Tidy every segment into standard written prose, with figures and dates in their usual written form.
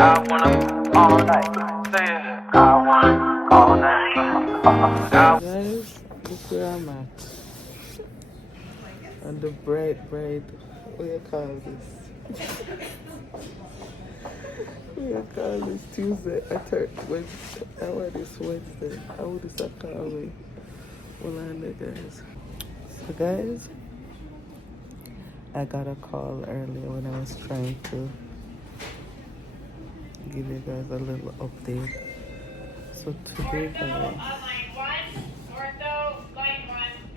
I wanna all night. Say it. I wanna all night. Guys, look where I'm at. And the bright, what do you call this? What do you call this? Tuesday, Wednesday. How are this Wednesday? How would this call me? Well, on there, guys. So, guys, I got a call earlier when I was trying to give you guys a little update. So today, guys,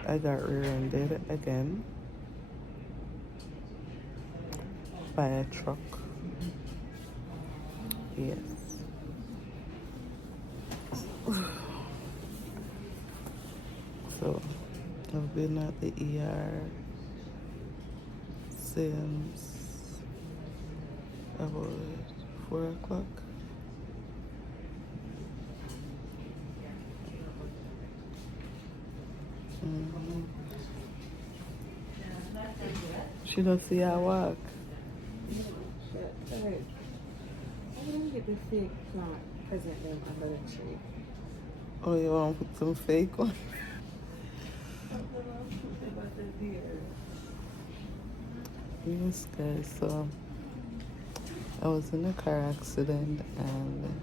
I got rear-ended again by a truck. Yes. So I've been at the ER since about 4 o'clock. She don't see her walk. I'm gonna get the fake plant, present them under the tree. Oh, you want to put some fake on? Yes, guys. So I was in a car accident and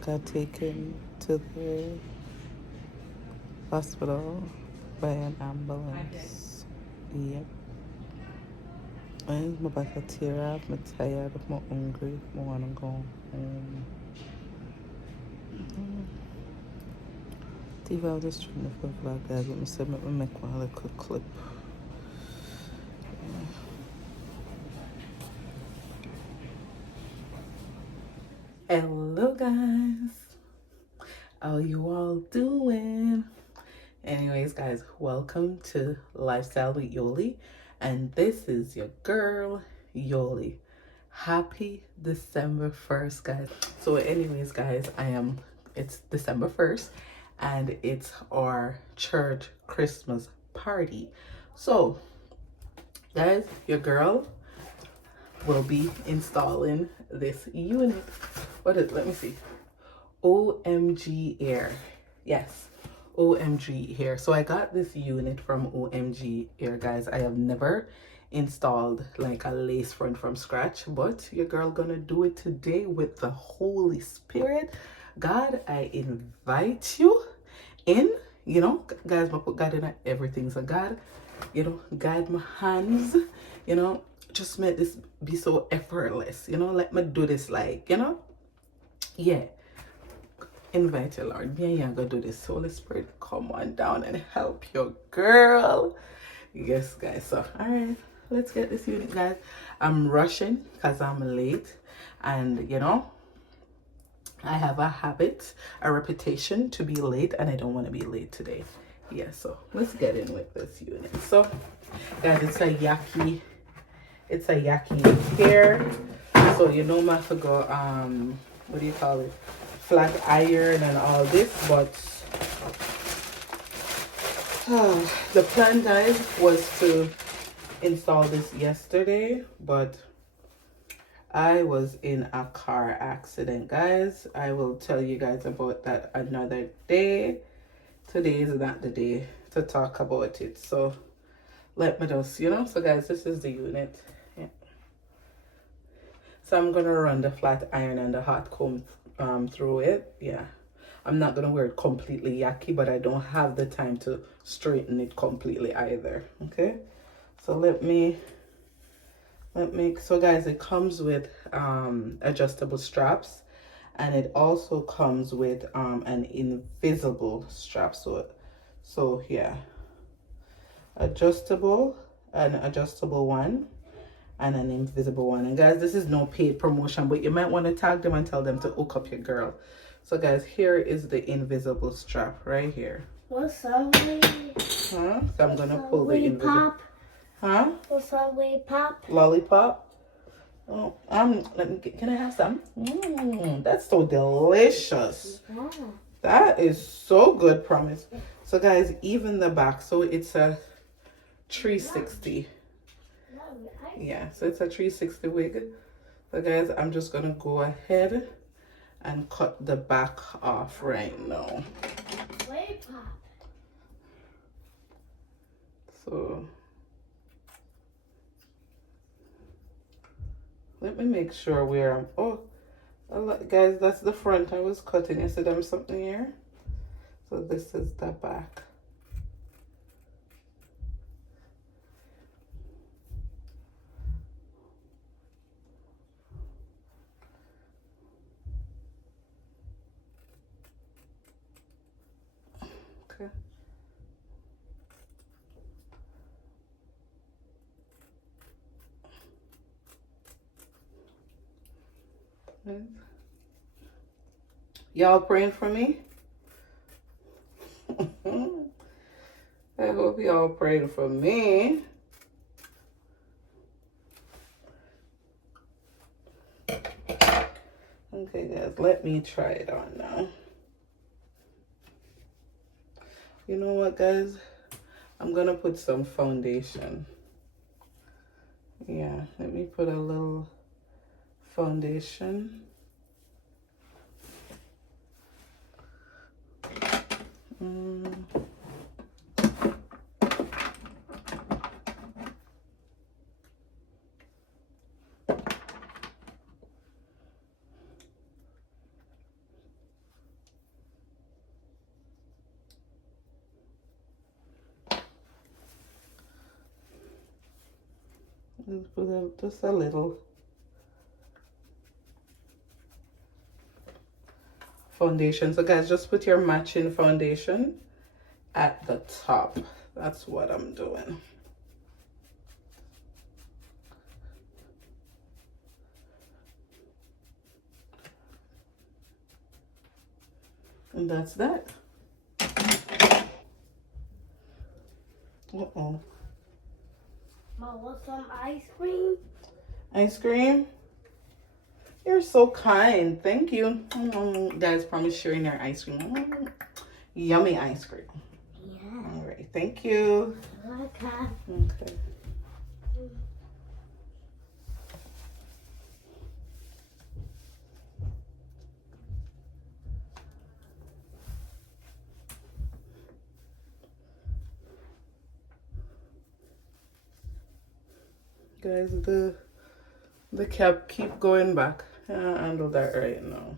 got taken to the hospital by an ambulance. Yep. I'm about to tear up. I'm tired. I'm hungry. I want to go home. Steve, I was just trying to feel vlog, guys. Let me see. Let me make one little clip. Hello, guys. How you all doing? Anyways, guys, welcome to Lifestyle with Yoli, and this is your girl Yoli. Happy December 1st, guys. So anyways, guys, it's December 1st and it's our church Christmas party. So guys, your girl will be installing this unit. Let me see. Omgherhair. Yes, Omgherhair. So I got this unit from Omgherhair, guys. I have never installed like a lace front from scratch, but your girl gonna do it today with the Holy Spirit. God, I invite you in. You know, guys, I put God in everything. So God, you know, guide my hands, you know, just make this be so effortless, you know, let me do this, like, you know, yeah. Invite your Lord. Yeah, go do this. Holy Spirit, come on down and help your girl. Yes, guys. So, all right, let's get this unit, guys. I'm rushing because I'm late, and you know, I have a reputation to be late, and I don't want to be late today. Yeah, so let's get in with this unit. So, guys, it's a yaki hair. So you know, I have to go what do you call it? Flat iron and all this, but the plan, guys, was to install this yesterday, but I was in a car accident, guys. I will tell you guys about that another day. Today is not the day to talk about it, so let me just, you know. So guys, this is the unit. Yeah. So I'm gonna run the flat iron and the hot comb through it. Yeah, I'm not gonna wear it completely yucky, but I don't have the time to straighten it completely either. Okay, so let me so guys, it comes with adjustable straps, and it also comes with an invisible strap. So yeah, an adjustable one and an invisible one. And guys, this is no paid promotion, but you might want to tag them and tell them to hook up your girl. So guys, here is the invisible strap right here. What's up, Huh? So I'm gonna pull the invisible. Huh? What's up, pop? Lollipop. Oh, can I have some? That's so delicious. Yeah. That is so good, promise. So guys, even the back, so it's a 360. Yeah, so it's a 360 wig. So guys, I'm just gonna go ahead and cut the back off right now. Way pop. So let me make sure where I'm. Oh, guys, that's the front I was cutting. You see them something here? So this is the back. Okay. Y'all praying for me? I hope y'all praying for me. Okay, guys, let me try it on now. You know what, guys? I'm gonna put some foundation. Yeah, let me put a little foundation. Let's put just a little foundation. So guys, just put your matching foundation at the top. That's what I'm doing. And that's that. Uh-oh. Mom, want some ice cream? Ice cream? You're so kind. Thank you. Guys, promise sharing your ice cream. Yummy ice cream. Yeah. All right. Thank you. Okay. Okay. Guys, the cap keep going back. I'll handle that right now.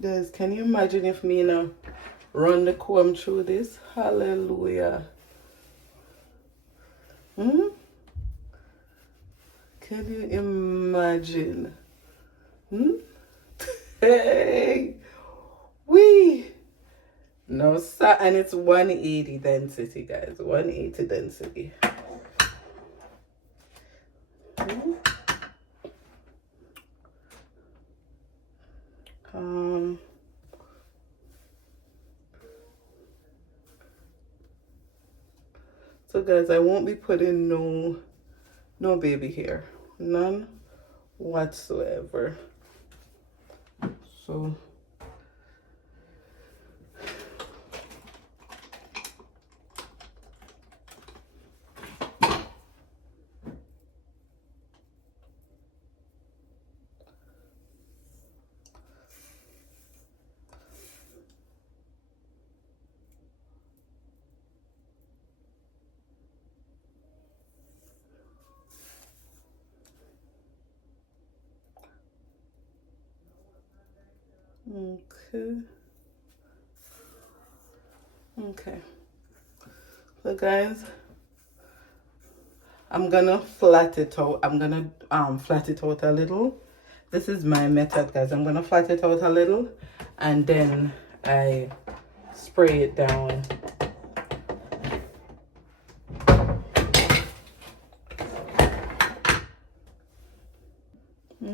Guys, can you imagine if me now run the comb through this? Hallelujah. Can you imagine? Hey, we. No, sir, and it's 180 density, guys. 180 density. So guys, I won't be putting no baby hair, none whatsoever. So okay. So guys, I'm gonna flat it out. I'm gonna flat it out a little. This is my method, guys. I'm gonna flat it out a little and then I spray it down.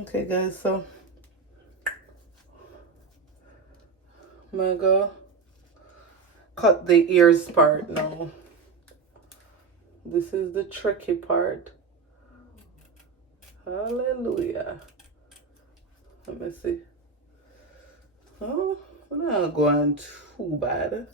Okay guys, so I'm gonna go cut the ears part now. This is the tricky part. Hallelujah. Let me see. Oh, we're not going too bad.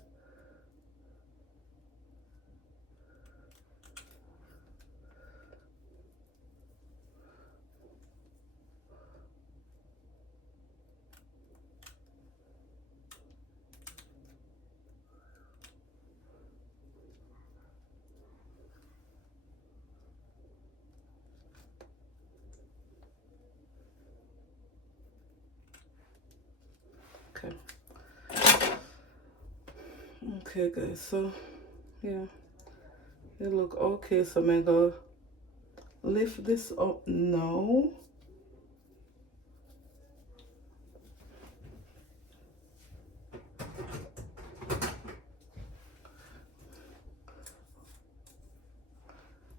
Okay. Okay, guys. So, yeah. It look okay. So I'm gonna lift this up now.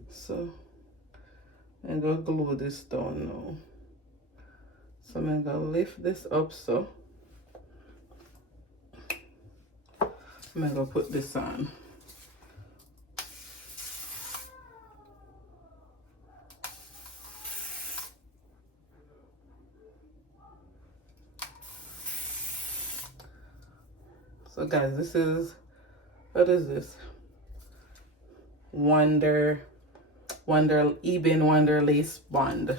So I'm gonna glue this down now. So I'm gonna lift this up. So I'm gonna put this on. So guys, this is, what is this? Wonder Eben Wonder Lace Bond.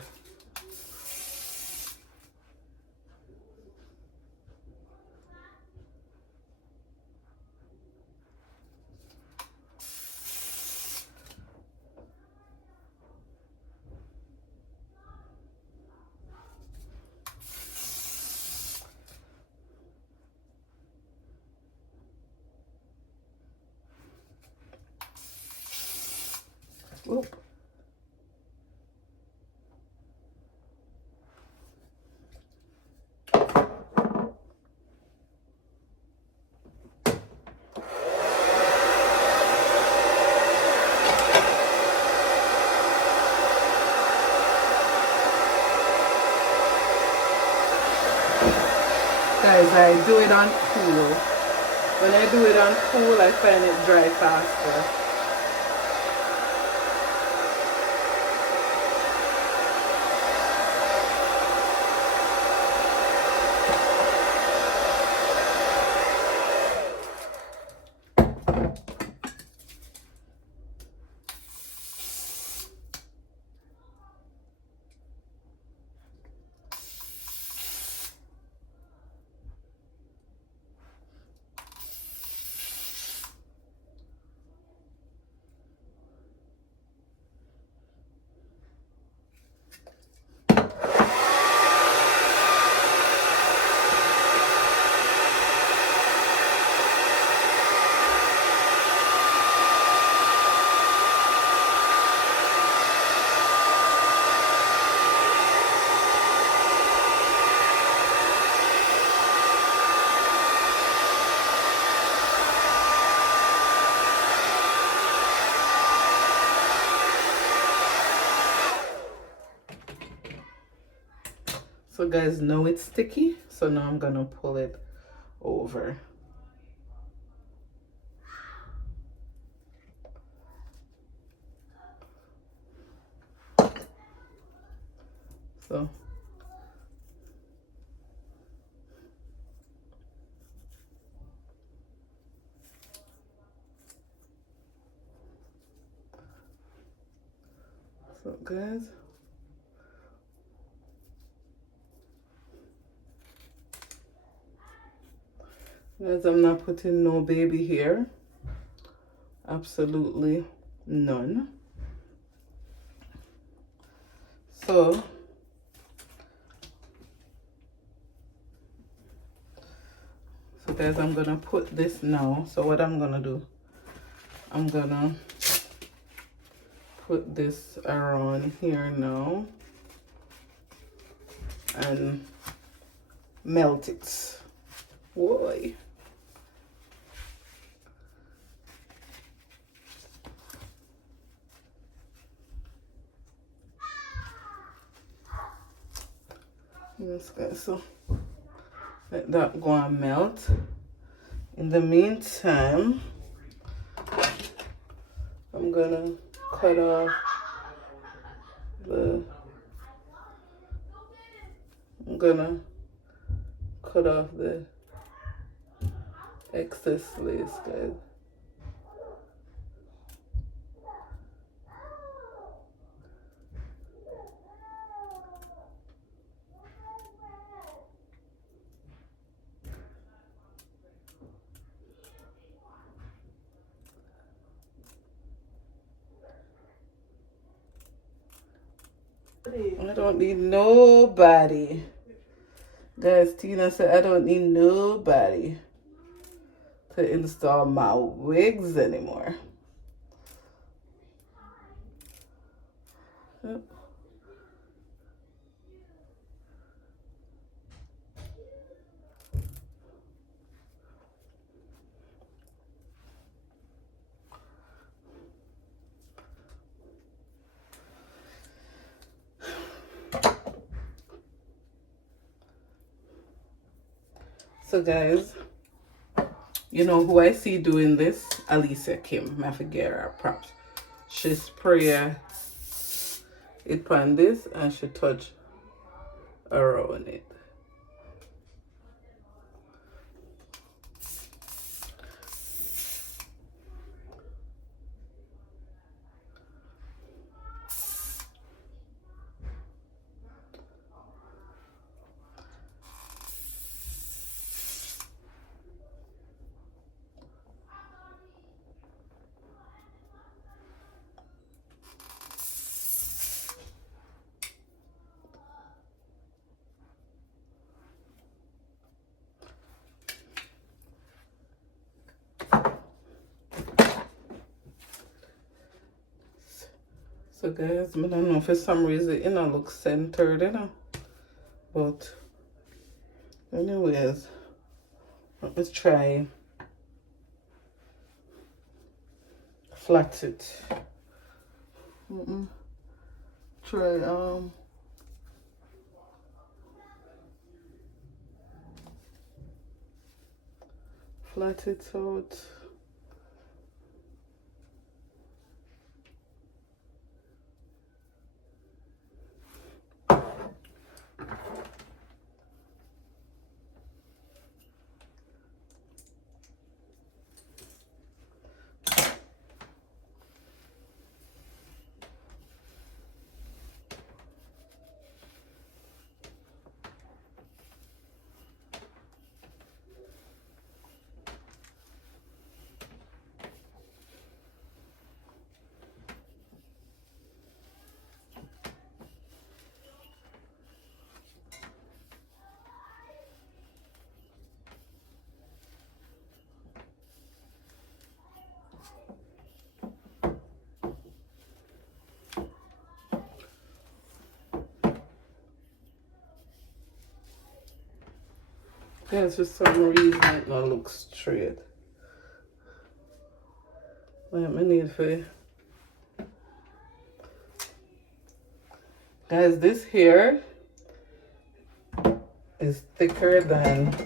Oop. Guys, I do it on cool. When I do it on cool, I find it dry faster. So guys, now it's sticky. So now I'm gonna pull it over. So guys, I'm not putting no baby hair, absolutely none. So guys, I'm gonna put this now. So what I'm gonna do, I'm gonna put this around here now and melt it. Boy. Yes guys, so let that go and melt. In the meantime, I'm gonna cut off the excess lace, guys. I don't need nobody. Guys, Tina said I don't need nobody to install my wigs anymore. Yep. So guys, you know who I see doing this? Alicia Kim, my Omgherhair props. She spray it on this and she touch around it. So guys, I don't know, for some reason it don't look centered, you know. But anyways, let me try flat it. Try flat it out. Guys, for some reason it don't look straight. What I need for guys, this hair is thicker than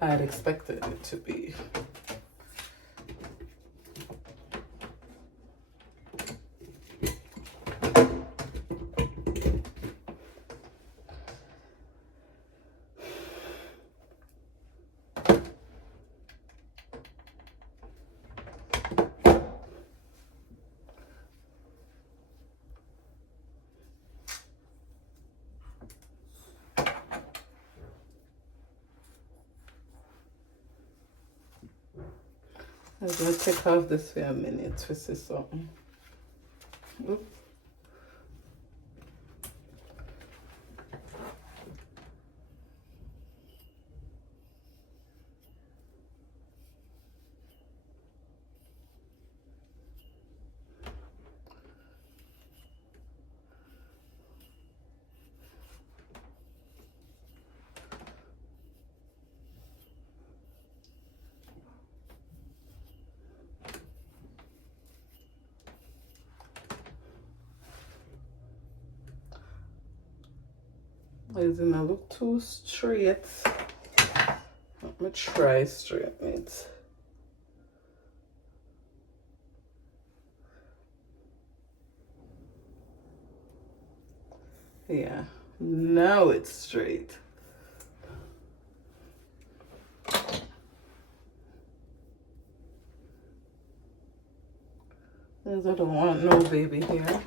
I'd expected it to be. I'm gonna take off this for a minute to see something. Oop. It doesn't look too straight. Let me try straighten it. Yeah, now it's straight. Because I don't want no baby hair.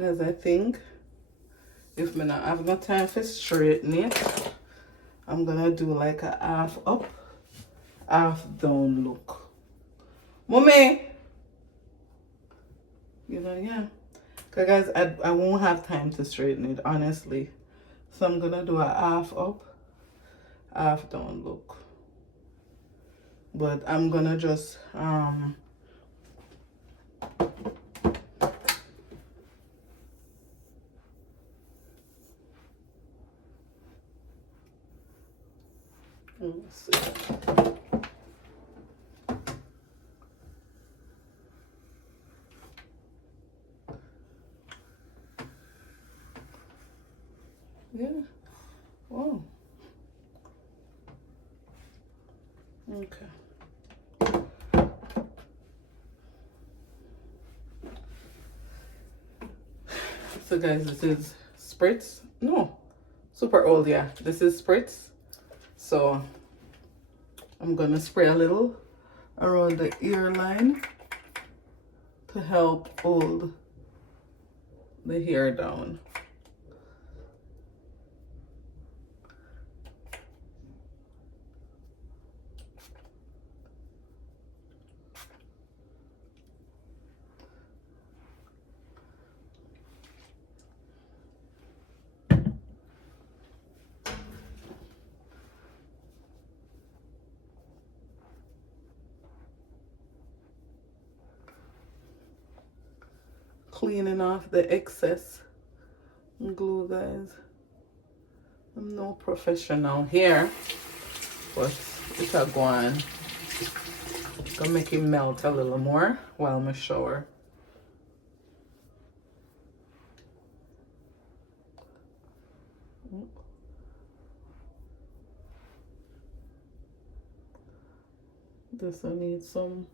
Because I think if I not have no time for straighten it, I'm gonna do like a half up, half down look. Mommy! You know, yeah. Cause guys, I won't have time to straighten it, honestly. So I'm gonna do a half up, half down look. But I'm gonna just let's see. Yeah. Oh. Okay. So guys, this is spritz. No, super old. Yeah, this is spritz. So I'm gonna spray a little around the ear line to help hold the hair down. Cleaning off the excess glue, guys. I'm no professional here, but it'll go on. Gonna make it melt a little more while I shower. This I need some.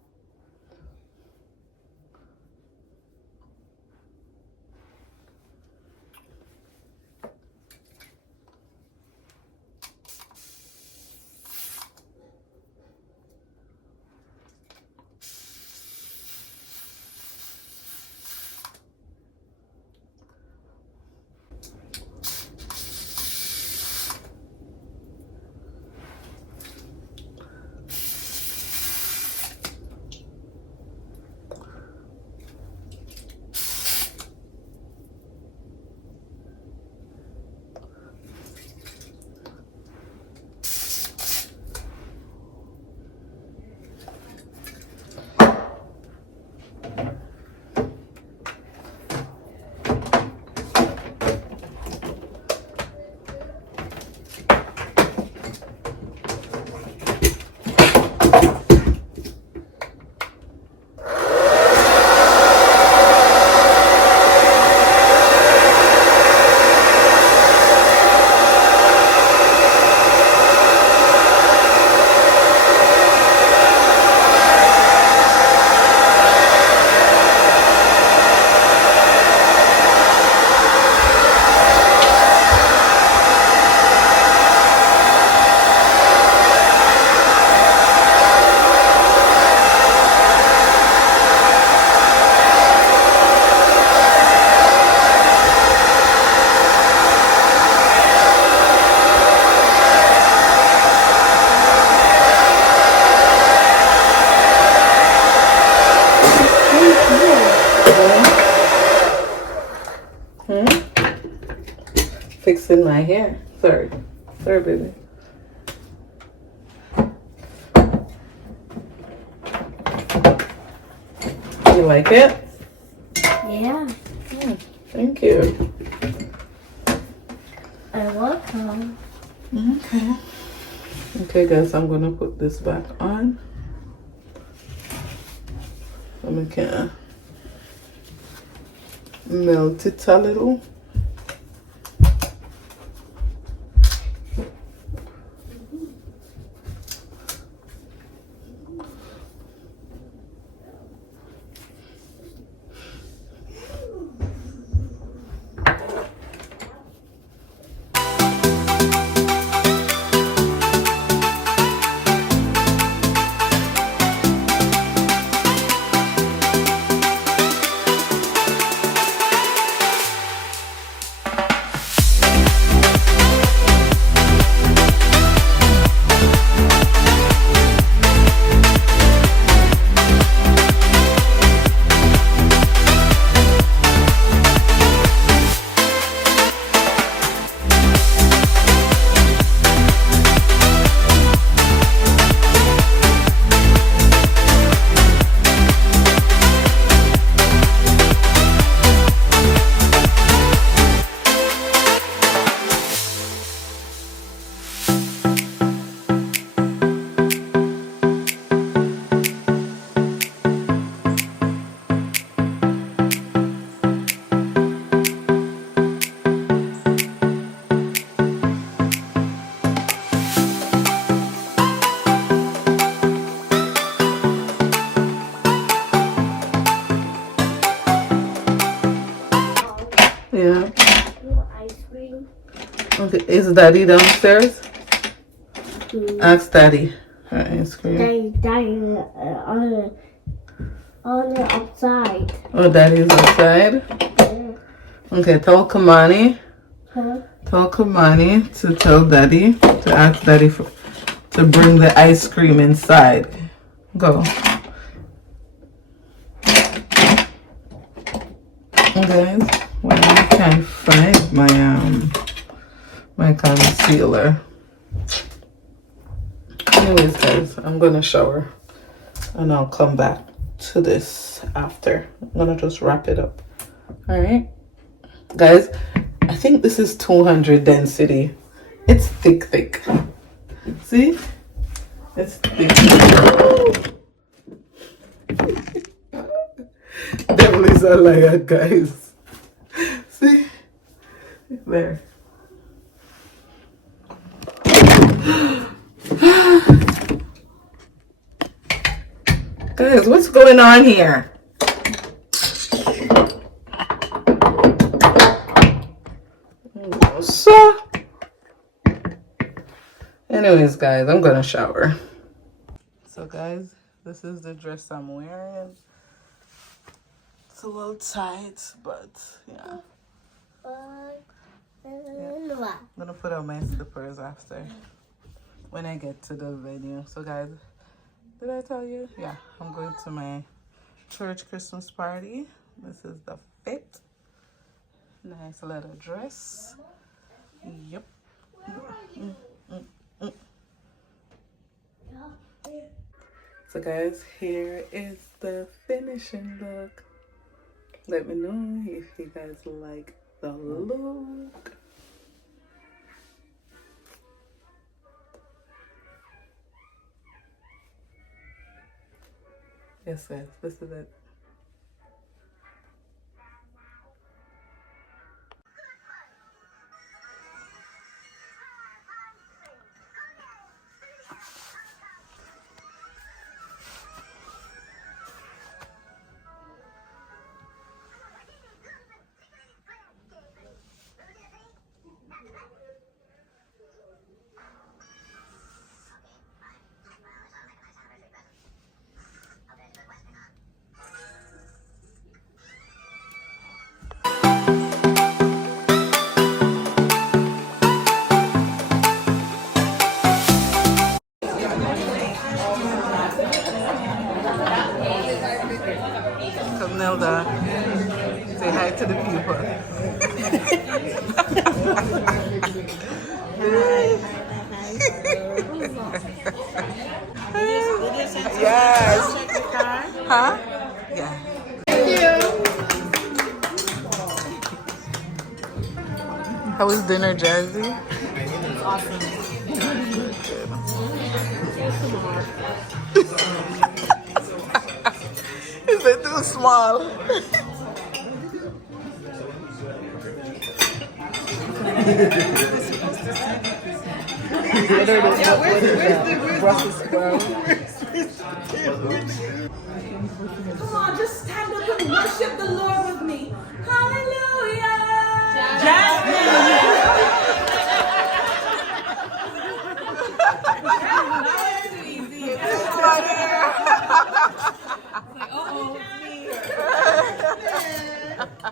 Fixing my hair. Sorry, baby. You like it? Yeah. Thank you. I welcome. Okay. Okay, guys, I'm gonna put this back on. So we can melt it a little. Is Daddy downstairs? Ask Daddy. Ice cream. Daddy, on the outside. Oh, Daddy's outside? Okay, tell Kamani. Huh? Tell Kamani to tell Daddy, to ask Daddy to bring the ice cream inside. Go. Guys, well, I can't find my concealer. Anyways, guys, I'm gonna shower and I'll come back to this after. I'm gonna just wrap it up. All right, guys, I think this is 200 density. It's thick. See, it's thick. Devil is a liar, guys. See, there. Guys, what's going on here? So, anyways, guys, I'm gonna shower. So, guys, this is the dress I'm wearing. It's a little tight, but yeah. I'm gonna put on my slippers after when I get to the venue. So, guys, did I tell you? Yeah, I'm going to my church Christmas party. This is the fit. Nice little dress. Yep. So, guys, here is the finishing look. Let me know if you guys like the look. Yes, guys, this is it. Nelda, say hi to the people. Yes. Huh? Yeah. Thank you. How was dinner, Jazzy? It's awesome. Is it too small? Where's Brussels sprout? Come on, just stand up and worship the Lord with me. Hallelujah!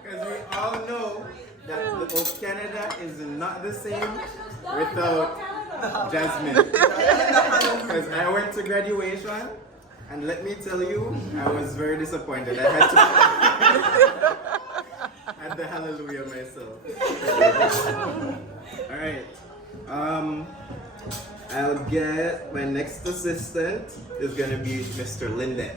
Because we all know that the Oak Canada is not the same without Jasmine. Because I went to graduation, and let me tell you, I was very disappointed. I had to add the hallelujah myself. Alright. I'll get my next assistant is gonna be Mr. Linden.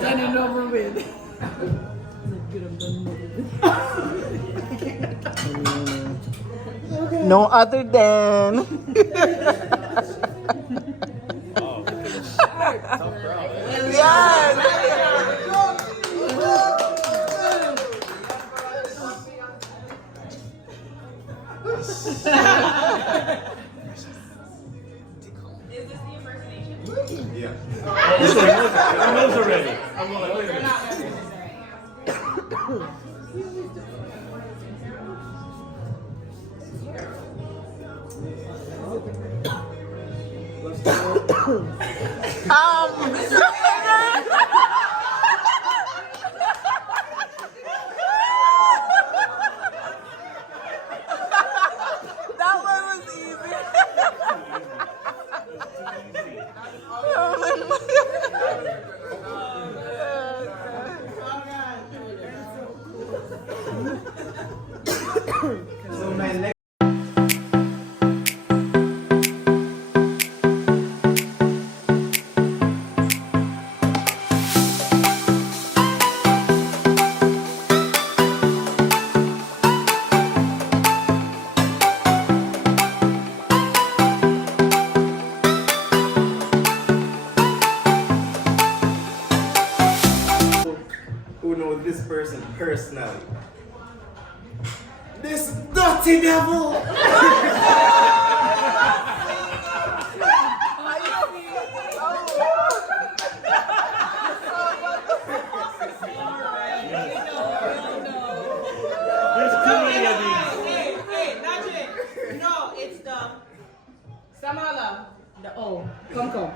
Done and over with. No other than. Yeah. That one was easy. So my next who knows this person personally. This dirty devil! Hey, Najee. No, it's the Samala. The O. Come.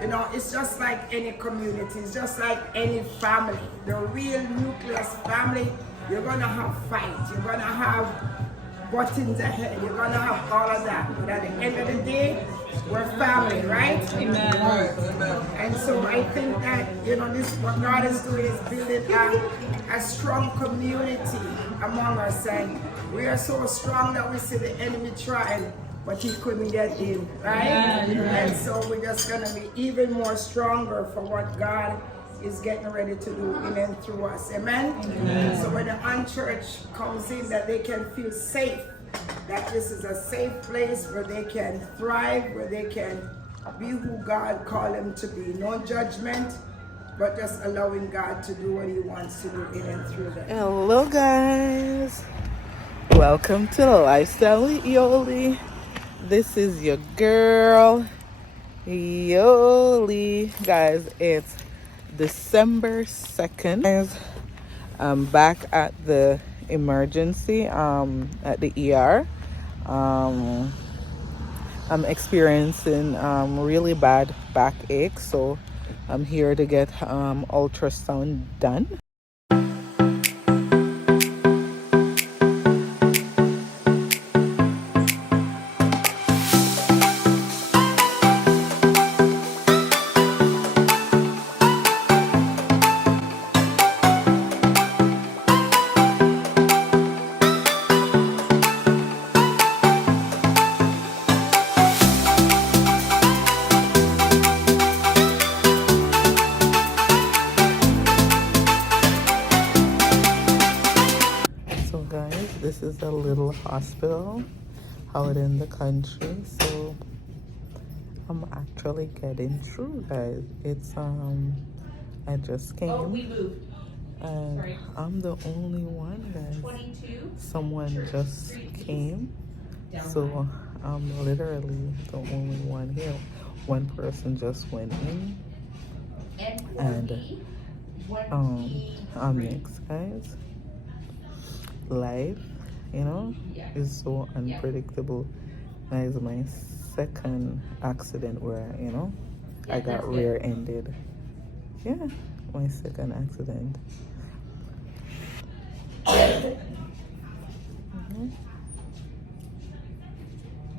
You know, it's just like any community, it's just like any family. The real nucleus family, you're gonna have fights, you're gonna have buttons ahead, you're gonna have all of that. But at the end of the day, we're family, right? Amen. And so I think that, you know, this what God is doing is building a strong community among us. And we are so strong that we see the enemy trying, but he couldn't get in, right? And so we're just gonna be even more stronger for what God is getting ready to do in and through us. Amen? So when the unchurched comes in, that they can feel safe, that this is a safe place where they can thrive, where they can be who God called them to be. No judgment, but just allowing God to do what he wants to do in and through them. Hello guys, welcome to Lifestyle with Yoli. This is your girl Yoli. Guys, it's December 2nd. Guys, I'm back at the emergency at the ER. I'm experiencing really bad backache, so I'm here to get ultrasound done. This is a little hospital out in the country, so I'm actually getting through, guys. It's I just came and sorry. I'm the only one, guys. 22. Someone just came, so I'm literally the only one here. One person just went in, and I'm next, guys. Life, you know, is so unpredictable. That is my second accident where, you know, I got rear-ended. Yeah, my second accident.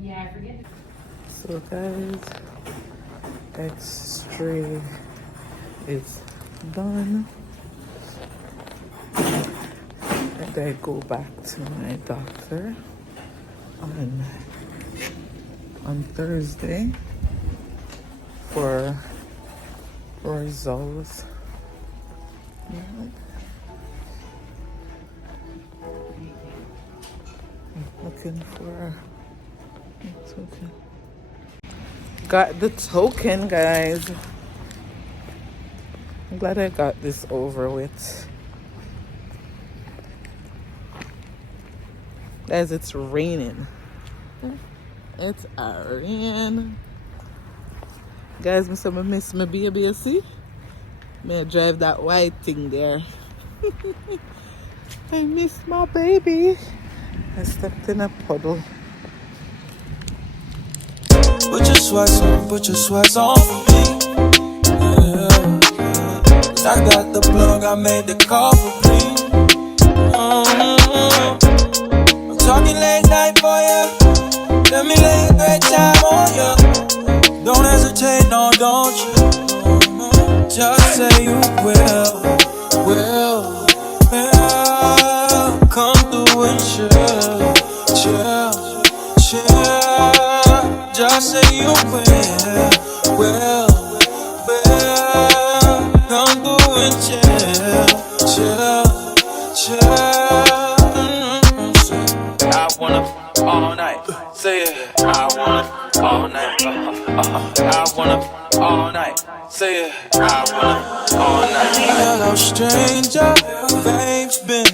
Yeah, I forget. So guys, X-ray is done. And I go back to my doctor on Thursday for results. I'm looking for a token. Got the token, guys. I'm glad I got this over with. Guys, it's raining. It's a rain. Guys, I miss my baby, you see? May I drive that white thing there. I miss my baby. I stepped in a puddle. Put your sweats on for me. Yeah. I got the plug, I made the call for me. I'm talking late night for ya. Let me lay a great time on ya. Don't hesitate, no, don't you? Just say you will. Come through and chill. Just say you will. Come through and chill. I wanna all night. Say it. I wanna all night. I wanna all night. Say it. I wanna all night. Hello, stranger. Babe's been